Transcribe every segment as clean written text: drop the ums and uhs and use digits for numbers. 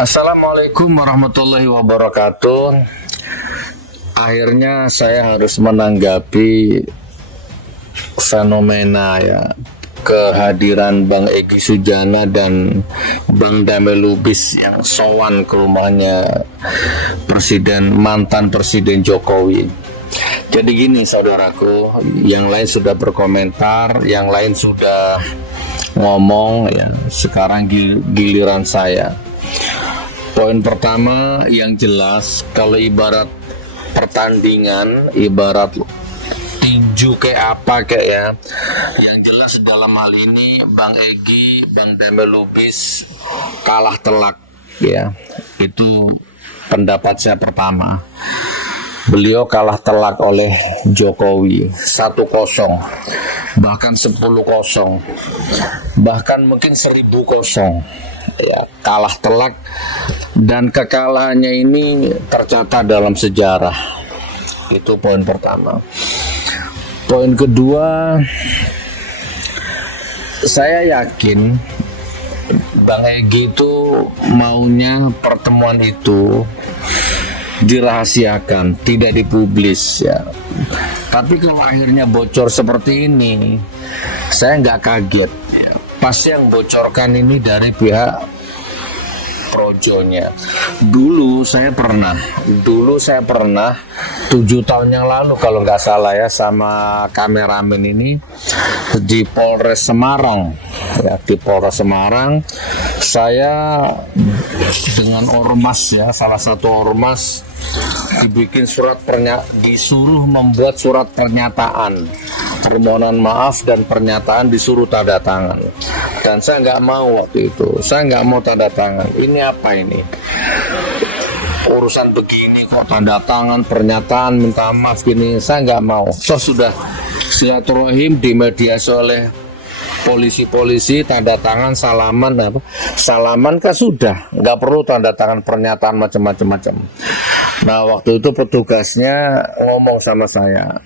Assalamualaikum warahmatullahi wabarakatuh. Akhirnya saya harus menanggapi fenomena kehadiran Bang Egy Sujana dan Bang Damai Lubis yang sowan ke rumahnya mantan Presiden Jokowi. Jadi gini saudaraku, yang lain sudah berkomentar, yang lain sudah ngomong sekarang giliran saya. Poin pertama yang jelas, kalau ibarat pertandingan, ibarat tinju kayak apa yang jelas dalam hal ini Bang Egy, Bang Damai Lubis kalah telak itu pendapat saya pertama. Beliau kalah telak oleh Jokowi 1-0, bahkan 10-0, bahkan mungkin 1000-0. Kalah telak, dan kekalahannya ini tercatat dalam sejarah. Itu poin pertama. Poin kedua, saya yakin Bang Egy itu maunya pertemuan itu dirahasiakan, tidak dipublis Tapi kalau akhirnya bocor seperti ini, saya nggak kaget. Pasti yang bocorkan ini dari pihak projonya. Dulu saya pernah 7 tahun yang lalu kalau nggak salah sama kameramen ini di Polres Semarang. Di Polres Semarang saya dengan ormas salah satu ormas disuruh membuat surat pernyataan permohonan maaf dan pernyataan, disuruh tanda tangan, dan saya nggak mau waktu itu. Saya nggak mau tanda tangan. Ini apa ini? Urusan begini kok tanda tangan, pernyataan, minta maaf gini, saya nggak mau. Sudah silaturahim dimediasi oleh polisi-polisi, tanda tangan, salaman kan sudah, nggak perlu tanda tangan, pernyataan macam-macam. Nah waktu itu petugasnya ngomong sama saya,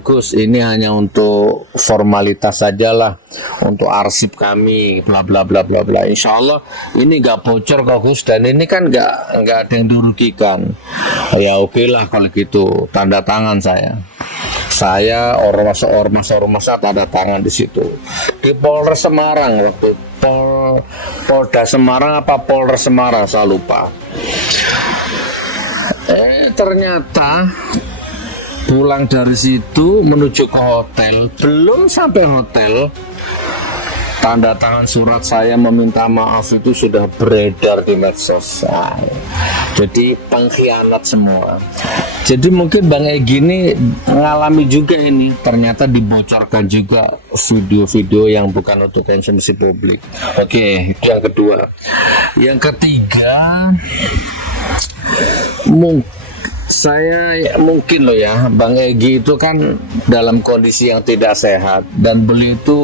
Gus, ini hanya untuk formalitas sajalah, untuk arsip kami, bla bla bla bla bla. Insya Allah ini nggak bocor kok Gus, dan ini kan nggak ada yang dirugikan. Ya oke lah kalau gitu, tanda tangan saya ormas tanda tangan di situ di Polres Semarang, waktu Polda Semarang apa Polres Semarang saya lupa. Ternyata pulang dari situ menuju ke hotel, belum sampai hotel, tanda tangan surat saya meminta maaf itu sudah beredar di medsos. Jadi pengkhianat semua. Jadi mungkin Bang Egy ini mengalami juga ini, ternyata dibocorkan juga video-video yang bukan untuk konsumsi publik. Oke, itu yang kedua. Yang ketiga, mungkin Bang Egy itu kan dalam kondisi yang tidak sehat, dan beliau itu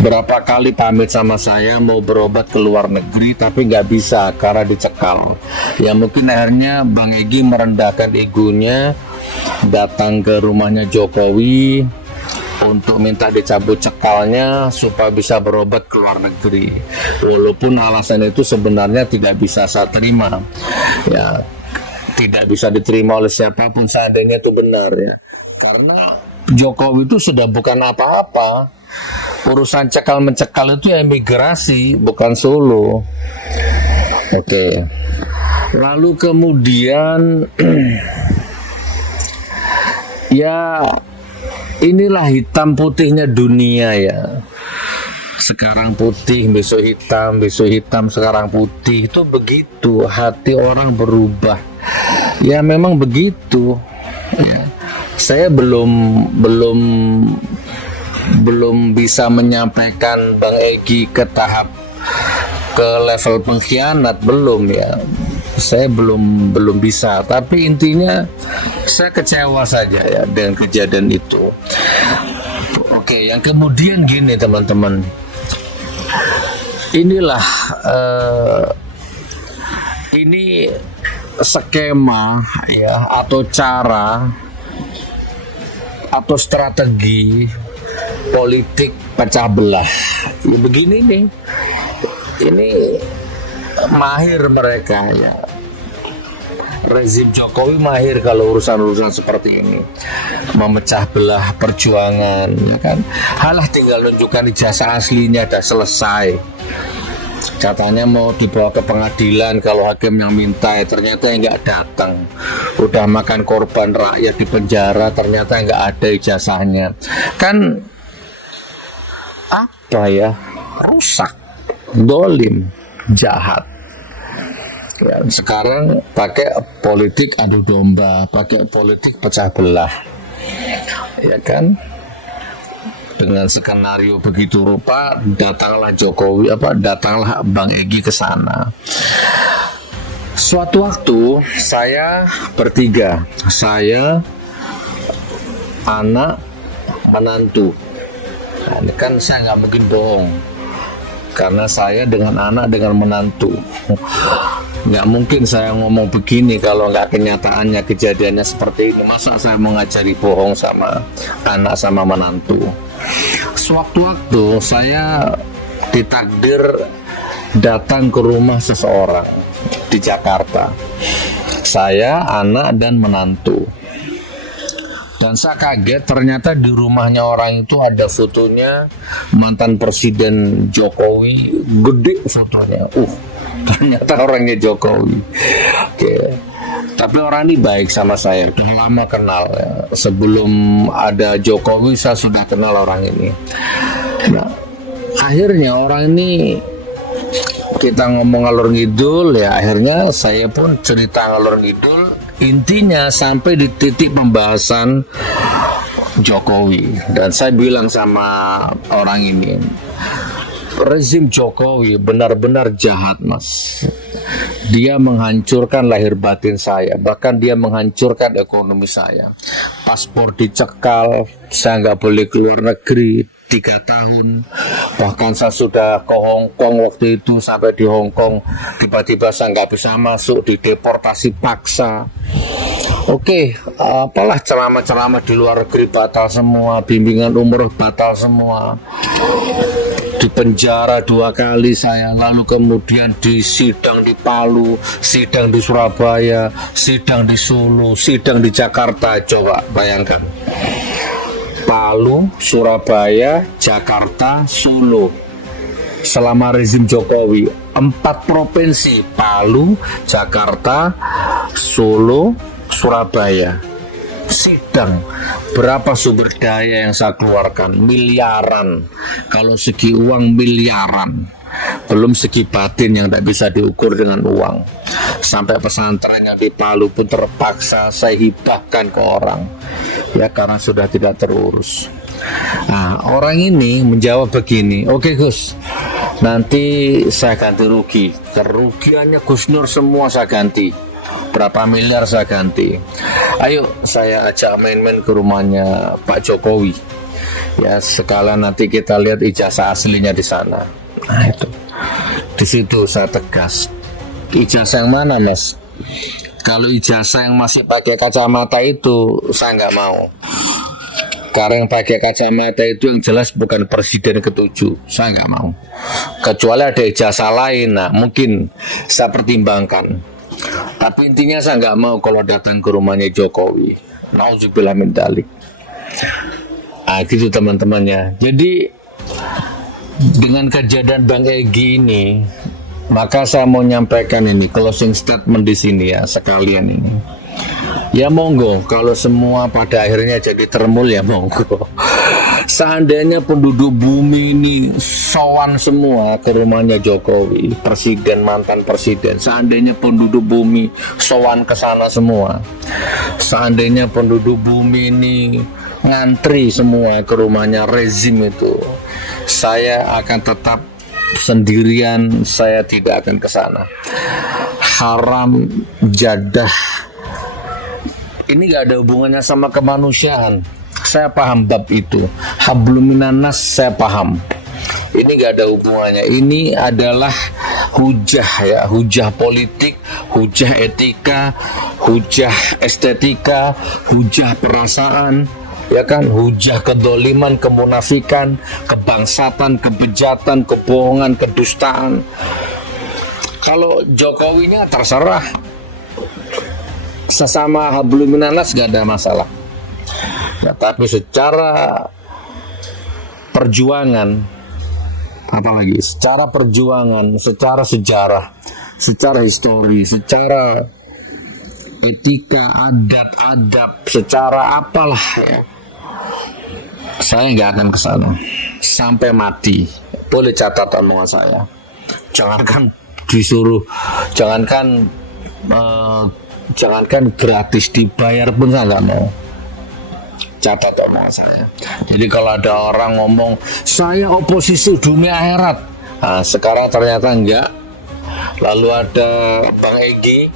berapa kali pamit sama saya mau berobat ke luar negeri tapi nggak bisa karena dicekal. Ya mungkin akhirnya Bang Egy merendahkan egonya, datang ke rumahnya Jokowi untuk minta dicabut cekalnya supaya bisa berobat ke luar negeri, walaupun alasan itu sebenarnya tidak bisa saya terima, tidak bisa diterima oleh siapapun seandainya itu benar karena Jokowi itu sudah bukan apa-apa. Urusan cekal-mencekal itu imigrasi, bukan Solo. Oke. Lalu kemudian inilah hitam putihnya dunia Sekarang putih, besok hitam, sekarang putih. Itu begitu, hati orang berubah. Memang begitu. Saya belum bisa menyampaikan Bang Egy ke level pengkhianat, belum saya belum bisa, tapi intinya saya kecewa saja dengan kejadian itu. Oke, yang kemudian gini teman-teman, inilah ini skema atau cara atau strategi politik pecah belah. Begini nih, ini mahir mereka ya. Rezim Jokowi mahir kalau urusan-urusan seperti ini, memecah belah perjuangan, ya kan. Halah tinggal nunjukkan ijazah aslinya, dah selesai. Katanya mau dibawa ke pengadilan kalau hakim yang minta, ya ternyata nggak datang. Udah makan korban rakyat di penjara, ternyata nggak ada ijazahnya. Kan apa ya, rusak, dolim, jahat. Ya, sekarang pakai politik adu domba, pakai politik pecah belah, ya kan? Dengan skenario begitu rupa, datanglah Jokowi, datanglah Bang Egy ke sana. Suatu waktu saya bertiga, saya, anak, menantu. Nah, ini kan saya nggak mungkin bohong, karena saya dengan anak dengan menantu. Nggak mungkin saya ngomong begini kalau nggak kenyataannya kejadiannya seperti ini. Masa saya mau ngajari bohong sama anak sama menantu. Sewaktu-waktu saya ditakdir datang ke rumah seseorang di Jakarta. Saya, anak, dan menantu. Dan saya kaget, ternyata di rumahnya orang itu ada fotonya mantan Presiden Jokowi, gede fotonya. Ternyata orangnya Jokowi. Oke. Tapi orang ini baik sama saya, udah lama kenal ya. Sebelum ada Jokowi saya sudah kenal orang ini. Nah, akhirnya orang ini kita ngomong ngalor ngidul ya, akhirnya saya pun cerita ngalor ngidul. Intinya sampai di titik pembahasan Jokowi, dan saya bilang sama orang ini, rezim Jokowi benar-benar jahat, Mas. Dia menghancurkan lahir batin saya, bahkan dia menghancurkan ekonomi saya. Paspor dicekal, saya nggak boleh keluar negeri 3 tahun. Bahkan saya sudah ke Hong Kong waktu itu, sampai di Hong Kong tiba-tiba saya nggak bisa masuk, dideportasi paksa. Oke, apalah ceramah-ceramah di luar negeri batal semua, bimbingan umroh batal semua. Di penjara 2 kali saya, lalu kemudian di sidang di Palu, sidang di Surabaya, sidang di Solo, sidang di Jakarta. Coba bayangkan, Palu, Surabaya, Jakarta, Solo. Selama rezim Jokowi, 4 provinsi, Palu, Jakarta, Solo, Surabaya. Sidang, berapa sumber daya yang saya keluarkan? Miliaran. Kalau segi uang miliaran, belum segi batin yang tidak bisa diukur dengan uang. Sampai pesantren yang di Palu pun terpaksa saya hibahkan ke orang, ya, karena sudah tidak terurus. Nah, orang ini menjawab begini, oke Gus, nanti saya ganti rugi. Kerugiannya Gus Nur semua saya ganti, berapa miliar saya ganti. Ayo saya ajak main-main ke rumahnya Pak Jokowi, ya, sekalian nanti kita lihat ijazah aslinya di sana. Nah itu, di situ saya tegas, ijazah yang mana, Mas? Kalau ijazah yang masih pakai kacamata itu saya nggak mau. Karena yang pakai kacamata itu yang jelas bukan presiden ke-7, saya nggak mau. Kecuali ada ijazah lain, nah mungkin saya pertimbangkan. Tapi intinya saya nggak mau kalau datang ke rumahnya Jokowi. Nauzubillah min dzalik. Gitu teman-temannya. Jadi dengan kejadian Bang Egy ini, maka saya mau nyampaikan ini closing statement di sini ya, sekalian ini. Ya monggo, kalau semua pada akhirnya jadi termul ya monggo. Seandainya penduduk bumi ini sowan semua ke rumahnya Jokowi, presiden, mantan presiden, seandainya penduduk bumi sowan ke sana semua, seandainya penduduk bumi ini ngantri semua ke rumahnya rezim itu, saya akan tetap sendirian, saya tidak akan ke sana. Haram jadah ini gak ada hubungannya sama kemanusiaan. Saya paham bab itu. Hablum minanas saya paham. Ini gak ada hubungannya. Ini adalah hujah ya, hujah politik, hujah etika, hujah estetika, hujah perasaan, ya kan, hujah kedoliman, kemunafikan, kebangsatan, kebejatan, kebohongan, kedustaan. Kalau Jokowinya terserah, sesama hablum minanas gak ada masalah ya, tapi secara perjuangan, apalagi secara perjuangan, secara sejarah, secara histori, secara etika, adab, secara apalah ya, saya nggak akan ke sana sampai mati. Boleh catat omongan saya. Jangankan disuruh, jangankan gratis, dibayar pun saya nggak mau. Catat omongan saya. Jadi kalau ada orang ngomong saya oposisi dunia akhirat, nah, sekarang ternyata enggak. Lalu ada Bang Egy,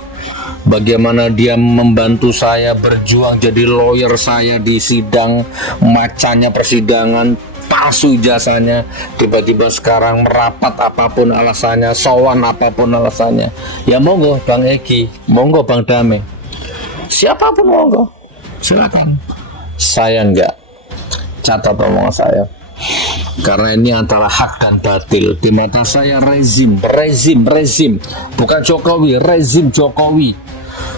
bagaimana dia membantu saya berjuang jadi lawyer saya di sidang, macanya persidangan, palsu ijazahnya, tiba-tiba sekarang merapat apapun alasannya, sowan apapun alasannya. Ya monggo Bang Egy, monggo Bang Dame, siapapun monggo, silakan. Saya enggak. Catat omongan saya. Karena ini antara hak dan batil. Di mata saya rezim, bukan Jokowi, rezim Jokowi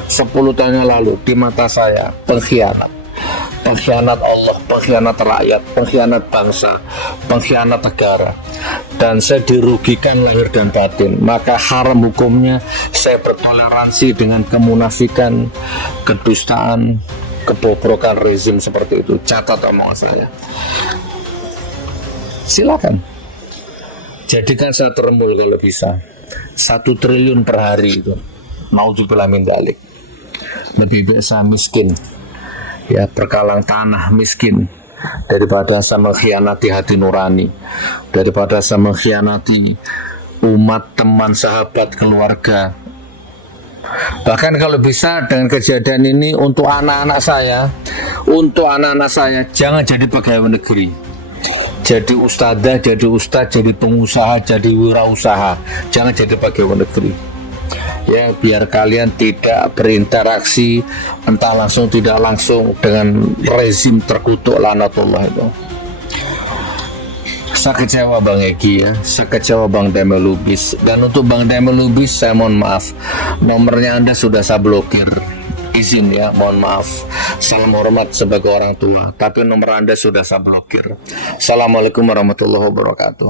10 tahun yang lalu di mata saya pengkhianat Allah, pengkhianat rakyat, pengkhianat bangsa, pengkhianat negara, dan saya dirugikan lahir dan batin. Maka haram hukumnya saya bertoleransi dengan kemunafikan, kedustaan, kebobrokan rezim seperti itu. Catat omongan saya. Silakan jadikan saya teremul kalau bisa. 1 triliun per hari itu, nauzubillah min dzalik. Lebih baik saya miskin ya, berkalang tanah miskin, daripada saya mengkhianati hati nurani, daripada saya mengkhianati umat, teman, sahabat, keluarga. Bahkan kalau bisa dengan kejadian ini untuk anak-anak saya, jangan jadi pegawai negeri, jadi ustadzah, jadi ustadz, jadi pengusaha, jadi wirausaha, jangan jadi pegawai negeri. Ya, biar kalian tidak berinteraksi entah langsung tidak langsung dengan rezim terkutuk laknatullah itu. Saya kecewa Bang Egy ya, saya kecewa Bang Dame Lubis. Dan untuk Bang Dame Lubis saya mohon maaf, nomornya Anda sudah saya blokir. Izin ya, mohon maaf. Salam hormat sebagai orang tua, tapi nomor Anda sudah saya blokir. Assalamualaikum warahmatullahi wabarakatuh.